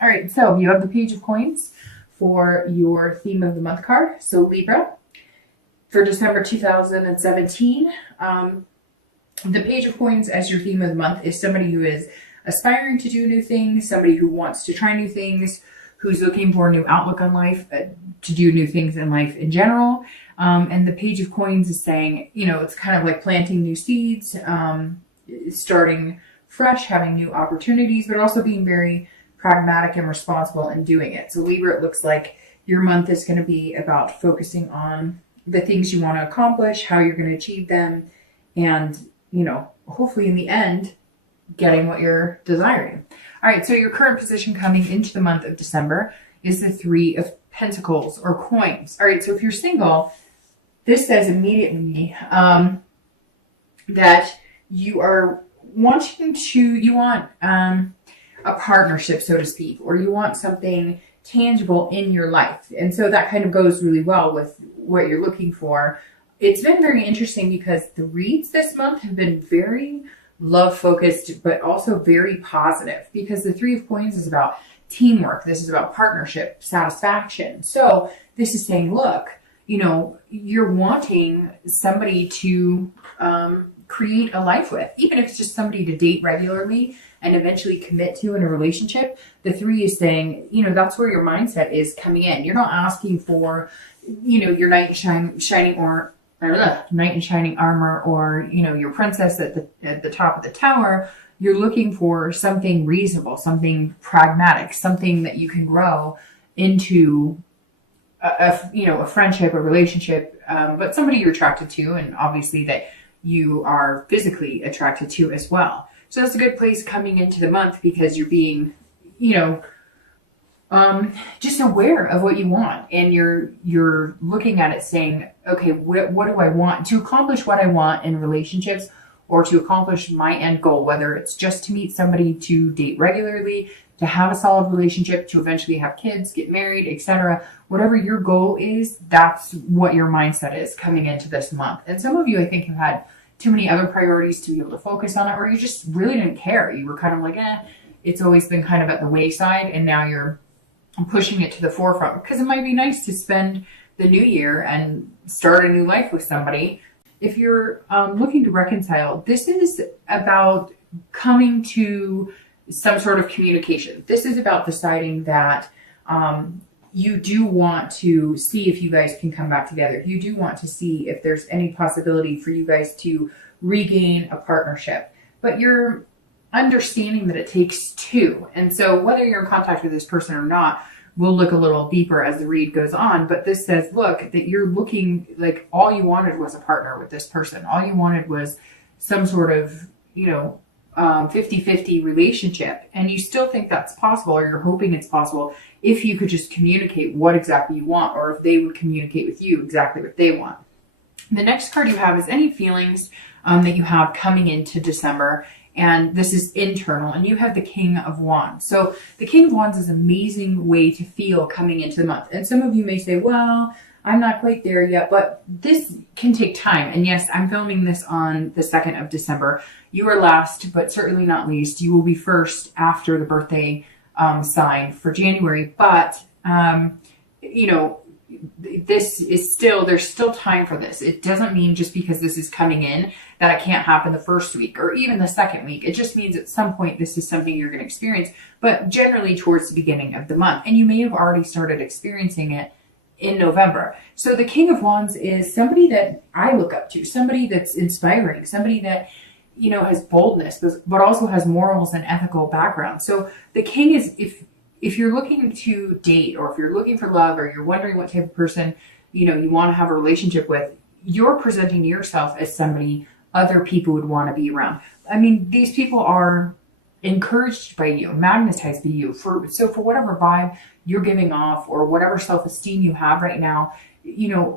All right, so you have the Page of Coins for your theme of the month card. So Libra, for December 2017, the Page of Coins as your theme of the month is somebody who is aspiring to do new things, somebody who wants to try new things, who's looking for a new outlook on life, to do new things in life in general. And the Page of Coins is saying, it's kind of like planting new seeds, starting fresh, having new opportunities, but also being very pragmatic and responsible in doing it. So Libra, it looks like your month is going to be about focusing on the things you want to accomplish, how you're going to achieve them, and, hopefully in the end, getting what you're desiring. All right, so your current position coming into the month of December is the Three of Pentacles or coins. All right, so if you're single, this says immediately that you are you want a partnership, so to speak, or you want something tangible in your life. And so that kind of goes really well with what you're looking for. It's been very interesting because the reads this month have been very love focused, but also very positive, because the Three of Coins is about teamwork. This is about partnership, satisfaction. So this is saying, look, you're wanting somebody to create a life with, even if it's just somebody to date regularly and eventually commit to in a relationship. The three is saying, that's where your mindset is coming in. You're not asking for, your knight in shining armor, or, your princess at the top of the tower. You're looking for something reasonable, something pragmatic, something that you can grow into a friendship, a relationship, but somebody you're attracted to, and obviously that you are physically attracted to as well. So that's a good place coming into the month, because you're being, just aware of what you want, and you're looking at it saying, okay, what do I want to accomplish? What I want in relationships, or to accomplish my end goal, whether it's just to meet somebody to date regularly, to have a solid relationship, to eventually have kids, get married, etc. Whatever your goal is, that's what your mindset is coming into this month. And some of you, I think, have had too many other priorities to be able to focus on it, or you just really didn't care. You were kind of like, it's always been kind of at the wayside, and now you're pushing it to the forefront, because it might be nice to spend the new year and start a new life with somebody. If you're looking to reconcile, this is about coming to some sort of communication. This is about deciding that you do want to see if you guys can come back together. You do want to see if there's any possibility for you guys to regain a partnership. But you're understanding that it takes two. And so whether you're in contact with this person or not, we'll look a little deeper as the read goes on. But this says, look, that you're looking like all you wanted was a partner with this person. All you wanted was some sort of, 50-50 relationship. And you still think that's possible, or you're hoping it's possible, if you could just communicate what exactly you want, or if they would communicate with you exactly what they want. The next card you have is any feelings that you have coming into December. And this is internal, and you have the King of Wands. So the King of Wands is an amazing way to feel coming into the month. And some of you may say, well, I'm not quite there yet, but this can take time. And yes, I'm filming this on the 2nd of December. You are last, but certainly not least. You will be first after the birthday sign for January. But, this is there's still time for this. It doesn't mean just because this is coming in that it can't happen the first week or even the second week. It just means at some point this is something you're going to experience, but generally towards the beginning of the month. And you may have already started experiencing it in November. So the King of Wands is somebody that I look up to, somebody that's inspiring, somebody that, has boldness, but also has morals and ethical background. So the King is, if you're looking to date, or if you're looking for love, or you're wondering what type of person, you want to have a relationship with, you're presenting yourself as somebody other people would want to be around. I mean, these people are encouraged by you, magnetized by you. For whatever vibe you're giving off, or whatever self-esteem you have right now,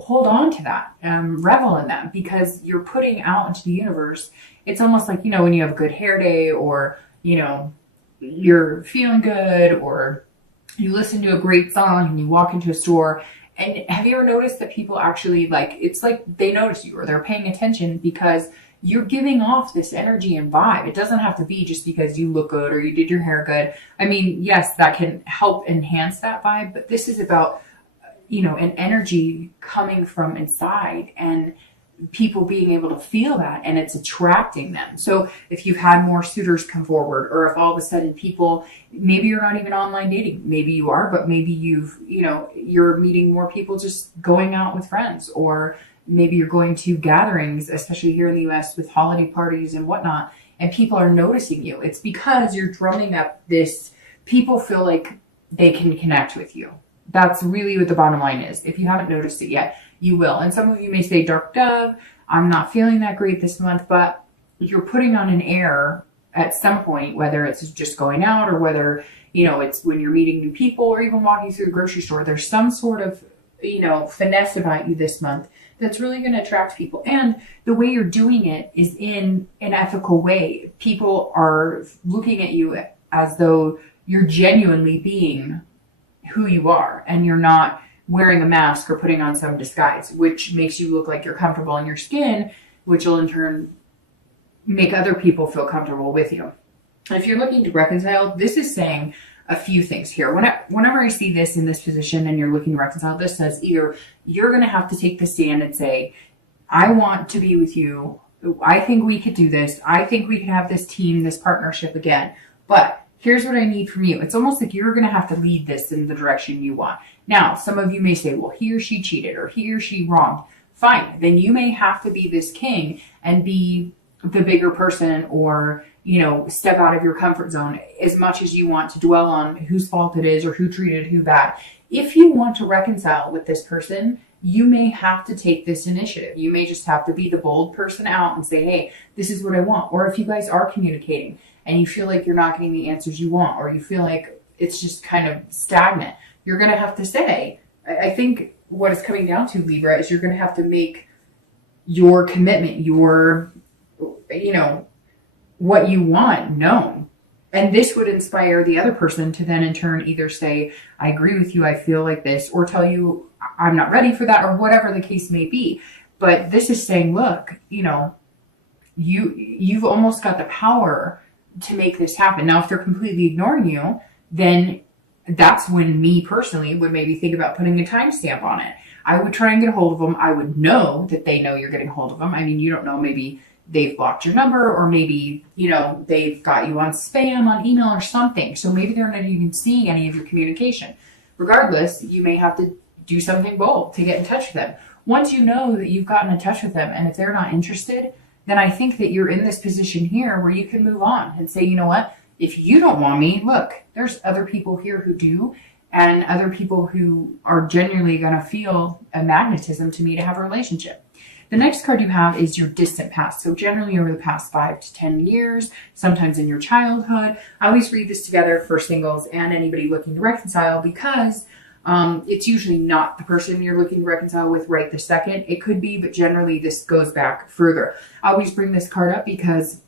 hold on to that, revel in that, because you're putting out into the universe. It's almost like, when you have a good hair day, or, you're feeling good, or you listen to a great song and you walk into a store. And have you ever noticed that people actually it's like they notice you, or they're paying attention because you're giving off this energy and vibe. It doesn't have to be just because you look good or you did your hair good. I mean, yes, that can help enhance that vibe, but this is about, an energy coming from inside and people being able to feel that, and it's attracting them. So if you've had more suitors come forward, or if all of a sudden people, maybe you're not even online dating, maybe you are, but maybe you're meeting more people just going out with friends, or maybe you're going to gatherings, especially here in the US with holiday parties and whatnot, and people are noticing you. It's because you're drumming up this, people feel like they can connect with you. That's really what the bottom line is. If you haven't noticed it yet, you will. And some of you may say, Dark Dove, I'm not feeling that great this month, but you're putting on an air at some point, whether it's just going out or whether, it's when you're meeting new people or even walking through the grocery store. There's some sort of, finesse about you this month that's really going to attract people. And the way you're doing it is in an ethical way. People are looking at you as though you're genuinely being who you are, and you're not wearing a mask or putting on some disguise, which makes you look like you're comfortable in your skin, which will in turn make other people feel comfortable with you. And if you're looking to reconcile, this is saying a few things here. Whenever I see this in this position and you're looking to reconcile, this says either you're going to have to take the stand and say, I want to be with you. I think we could do this. I think we can have this team, this partnership again. But here's what I need from you. It's almost like you're going to have to lead this in the direction you want. Now, some of you may say, well, he or she cheated or he or she wronged. Fine. Then you may have to be this king and be the bigger person, or, step out of your comfort zone as much as you want to dwell on whose fault it is or who treated who bad. If you want to reconcile with this person, you may have to take this initiative. You may just have to be the bold person out and say, hey, this is what I want. Or if you guys are communicating and you feel like you're not getting the answers you want, or you feel like it's just kind of stagnant, you're going to have to say, I think what it's coming down to, Libra, is you're going to have to make your commitment, your, what you want known. And this would inspire the other person to then in turn either say, I agree with you, I feel like this, or tell you, I'm not ready for that, or whatever the case may be. But this is saying, look, you've almost got the power to make this happen. Now, if they're completely ignoring you, then that's when me personally would maybe think about putting a timestamp on it. I would try and get a hold of them. I would know that they know you're getting a hold of them. I mean, you don't know, maybe they've blocked your number, or maybe, they've got you on spam on email or something. So maybe they're not even seeing any of your communication. Regardless, you may have to do something bold to get in touch with them. Once you know that you've gotten in touch with them, and if they're not interested, then I think that you're in this position here where you can move on and say, you know what, if you don't want me, look, there's other people here who do, and other people who are genuinely going to feel a magnetism to me to have a relationship. The next card you have is your distant past. So generally over the past 5 to 10 years, sometimes in your childhood. I always read this together for singles and anybody looking to reconcile, because it's usually not the person you're looking to reconcile with right this second. It could be, but generally this goes back further. I always bring this card up because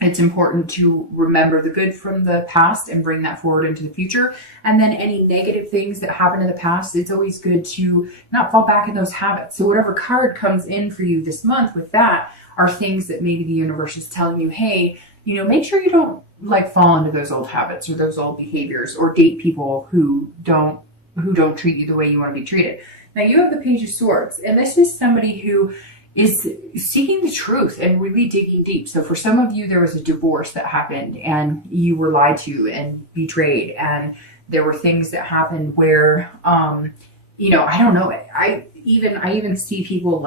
it's important to remember the good from the past and bring that forward into the future. And then any negative things that happened in the past, it's always good to not fall back in those habits. So whatever card comes in for you this month with that are things that maybe the universe is telling you, hey, make sure you don't fall into those old habits or those old behaviors, or date people who don't treat you the way you want to be treated. Now you have the Page of Swords, and this is somebody who is seeking the truth and really digging deep. So for some of you, there was a divorce that happened and you were lied to and betrayed. And there were things that happened where, I don't know. I even see people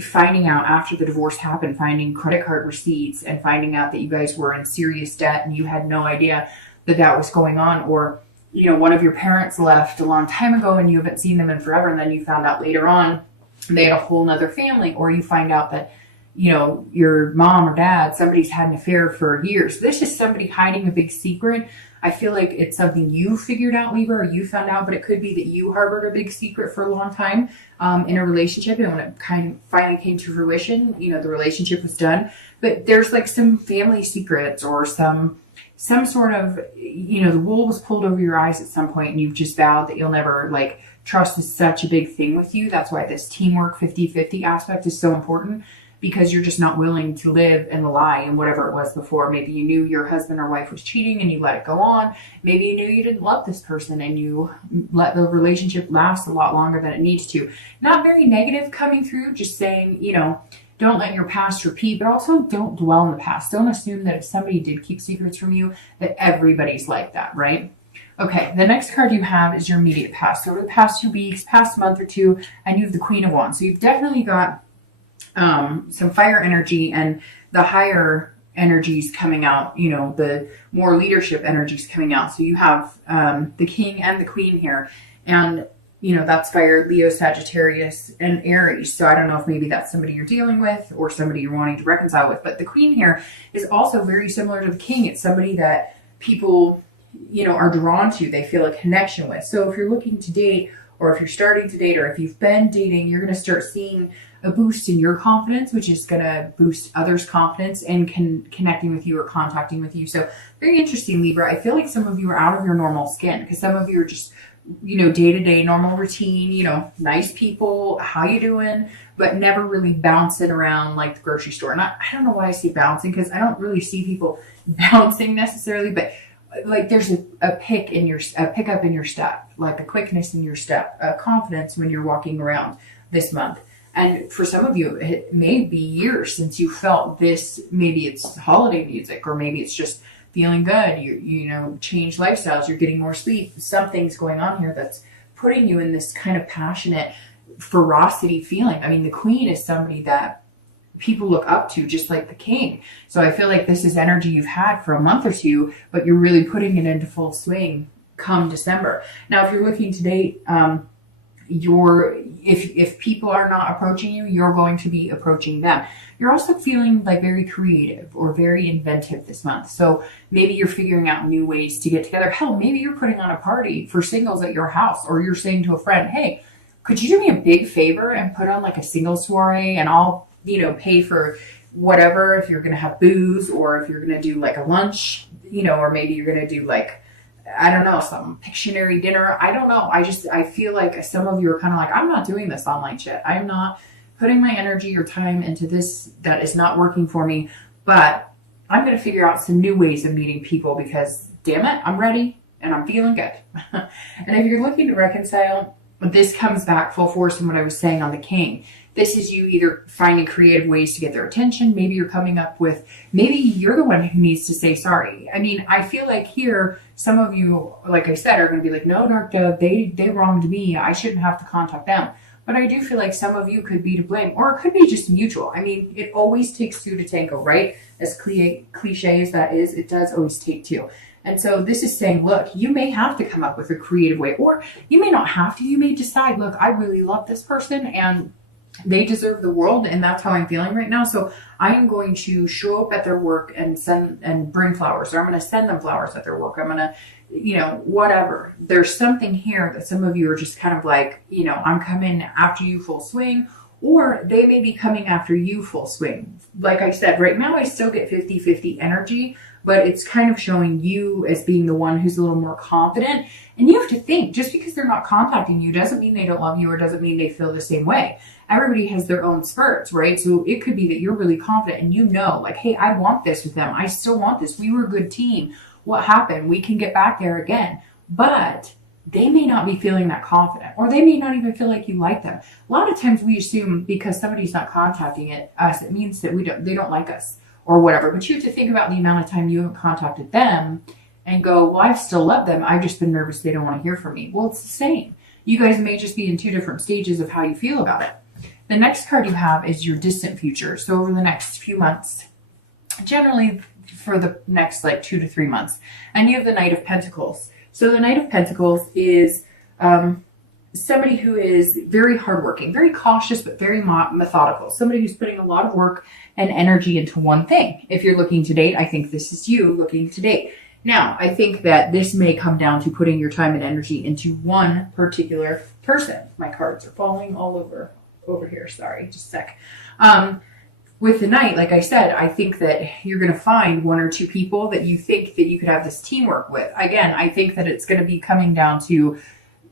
finding out after the divorce happened, finding credit card receipts and finding out that you guys were in serious debt and you had no idea that was going on. Or, one of your parents left a long time ago and you haven't seen them in forever. And then you found out later on they had a whole nother family, or you find out that, your mom or dad, somebody's had an affair for years. This is somebody hiding a big secret. I feel like it's something you figured out, Libra, or you found out, but it could be that you harbored a big secret for a long time in a relationship. And when it finally came to fruition, the relationship was done. But there's some family secrets or some sort of, the wool was pulled over your eyes at some point and you've just vowed that you'll never trust is such a big thing with you. That's why this teamwork 50-50 aspect is so important, because you're just not willing to live in the lie and whatever it was before. Maybe you knew your husband or wife was cheating and you let it go on. Maybe you knew you didn't love this person and you let the relationship last a lot longer than it needs to. Not very negative coming through, just saying, you know, don't let your past repeat, but also don't dwell in the past. Don't assume that if somebody did keep secrets from you, that everybody's like that, right? Okay, the next card you have is your immediate past. So over the past 2 weeks, past month or two, and you have the Queen of Wands. So you've definitely got some fire energy and the higher energies coming out, you know, the more leadership energies coming out. So you have the King and the Queen here. And you know, that's fire, Leo, Sagittarius, and Aries. So I don't know if maybe that's somebody you're dealing with or somebody you're wanting to reconcile with. But the Queen here is also very similar to the King. It's somebody that people, you know, are drawn to. They feel a connection with. So if you're looking to date, or if you're starting to date, or if you've been dating, you're going to start seeing a boost in your confidence, which is going to boost others' confidence and connecting with you or contacting with you. So very interesting, Libra. I feel like some of you are out of your normal skin because some of you are just, you know, day-to-day normal routine, you know, nice people, how you doing, but never really bouncing around like the grocery store. And I don't know why I say bouncing, because I don't really see people bouncing necessarily, but like there's a pickup in your step, like a quickness in your step, a confidence when you're walking around this month. And for some of you, it may be years since you felt this. Maybe it's holiday music, or maybe it's just feeling good. You know, change lifestyles, you're getting more sleep. Something's going on here that's putting you in this kind of passionate ferocity feeling. I mean, the Queen is somebody that people look up to, just like the King. So I feel like this is energy you've had for a month or two, but you're really putting it into full swing come December. Now, if you're looking to date, if people are not approaching you, you're going to be approaching them. You're also feeling like very creative or very inventive this month. So maybe you're figuring out new ways to get together. Hell, maybe you're putting on a party for singles at your house, or you're saying to a friend, hey, could you do me a big favor and put on like a single soiree, and I'll, you know, pay for whatever, if you're going to have booze, or if you're going to do like a lunch, you know, or maybe you're going to do like, I don't know, some Pictionary dinner. I don't know. I feel like some of you are kind of like, I'm not doing this online shit. I'm not putting my energy or time into this that is not working for me, but I'm going to figure out some new ways of meeting people because damn it, I'm ready and I'm feeling good. And if you're looking to reconcile, this comes back full force in what I was saying on the King. This is you either finding creative ways to get their attention. Maybe you're coming up with, maybe you're the one who needs to say sorry. I mean, I feel like here, some of you, like I said, are going to be like, no, Dark Dove, they wronged me. I shouldn't have to contact them. But I do feel like some of you could be to blame, or it could be just mutual. I mean, it always takes two to tango, right? As cliche as that is, it does always take two. And so this is saying, look, you may have to come up with a creative way, or you may not have to. You may decide, look, I really love this person and they deserve the world, and that's how I'm feeling right now. So I am going to show up at their work and bring flowers, or I'm going to send them flowers at their work. I'm going to, you know, whatever. There's something here that some of you are just kind of like, you know, I'm coming after you full swing, or they may be coming after you full swing. Like I said, right now I still get 50-50 energy, but it's kind of showing you as being the one who's a little more confident. And you have to think, just because they're not contacting you doesn't mean they don't love you, or doesn't mean they feel the same way. Everybody has their own spurts, right? So it could be that you're really confident and you know, like, hey, I want this with them. I still want this. We were a good team. What happened? We can get back there again. But they may not be feeling that confident, or they may not even feel like you like them. A lot of times we assume because somebody's not contacting us, it means that they don't like us or whatever. But you have to think about the amount of time you haven't contacted them and go, well, I still love them. I've just been nervous they don't want to hear from me. Well, it's the same. You guys may just be in two different stages of how you feel about it. The next card you have is your distant future. So over the next few months, generally for the next like 2 to 3 months. And you have the Knight of Pentacles. So the Knight of Pentacles is somebody who is very hardworking, very cautious, but very methodical. Somebody who's putting a lot of work and energy into one thing. If you're looking to date, I think this is you looking to date. Now, I think that this may come down to putting your time and energy into one particular person. My cards are falling all over here. Sorry, just a sec. With the Knight, like I said, I think that you're going to find 1 or 2 people that you think that you could have this teamwork with. Again, I think that it's going to be coming down to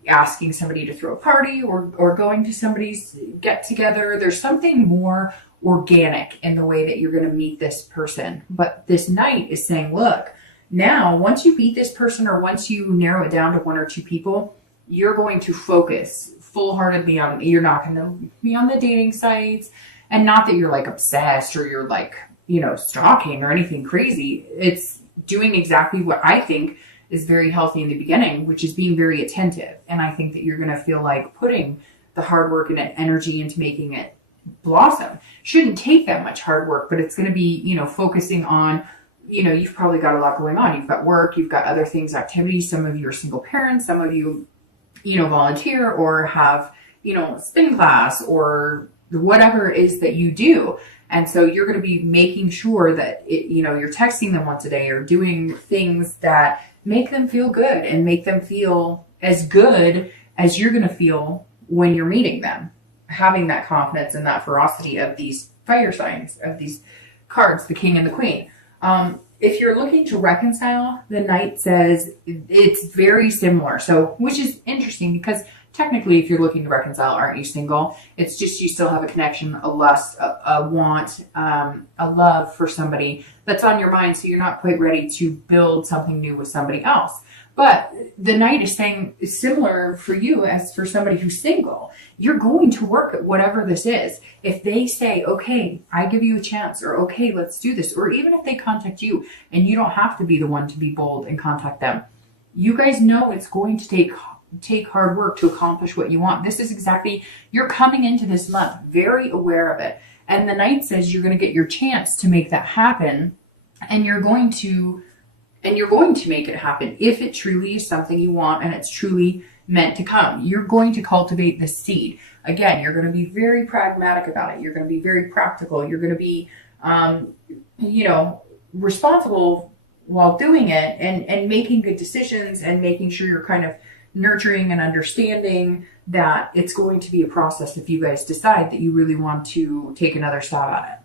asking somebody to throw a party, or going to somebody's get together. There's something more organic in the way that you're going to meet this person. But this Knight is saying, look, now once you meet this person, or once you narrow it down to 1 or 2 people, you're going to focus full-heartedly on, you're not going to be on the dating sites. And not that you're like obsessed or you're like, you know, stalking or anything crazy. It's doing exactly what I think is very healthy in the beginning, which is being very attentive. And I think that you're going to feel like putting the hard work and energy into making it blossom. Shouldn't take that much hard work, but it's going to be, you know, focusing on, you know, you've probably got a lot going on. You've got work, you've got other things, activities. Some of you are single parents, some of you, you know, volunteer or have, you know, spin class or whatever it is that you do. And so you're going to be making sure that, you know, you're texting them once a day or doing things that make them feel good and make them feel as good as you're going to feel when you're meeting them. Having that confidence and that ferocity of these fire signs, of these cards, the King and the Queen. If you're looking to reconcile, the Knight says it's very similar. So, which is interesting because technically, if you're looking to reconcile, aren't you single? It's just you still have a connection, a lust, a want, a love for somebody that's on your mind. So you're not quite ready to build something new with somebody else. But the Knight is saying it's similar for you as for somebody who's single. You're going to work at whatever this is. If they say, okay, I give you a chance, or okay, let's do this, or even if they contact you and you don't have to be the one to be bold and contact them, you guys know it's going to take hard work to accomplish what you want. This is exactly, you're coming into this month very aware of it. And the Knight says you're going to get your chance to make that happen, and you're going to make it happen if it truly is something you want and it's truly meant to come. You're going to cultivate the seed. Again, you're going to be very pragmatic about it. You're going to be very practical. You're going to be, you know, responsible while doing it and making good decisions and making sure you're kind of nurturing and understanding that it's going to be a process if you guys decide that you really want to take another stab at it.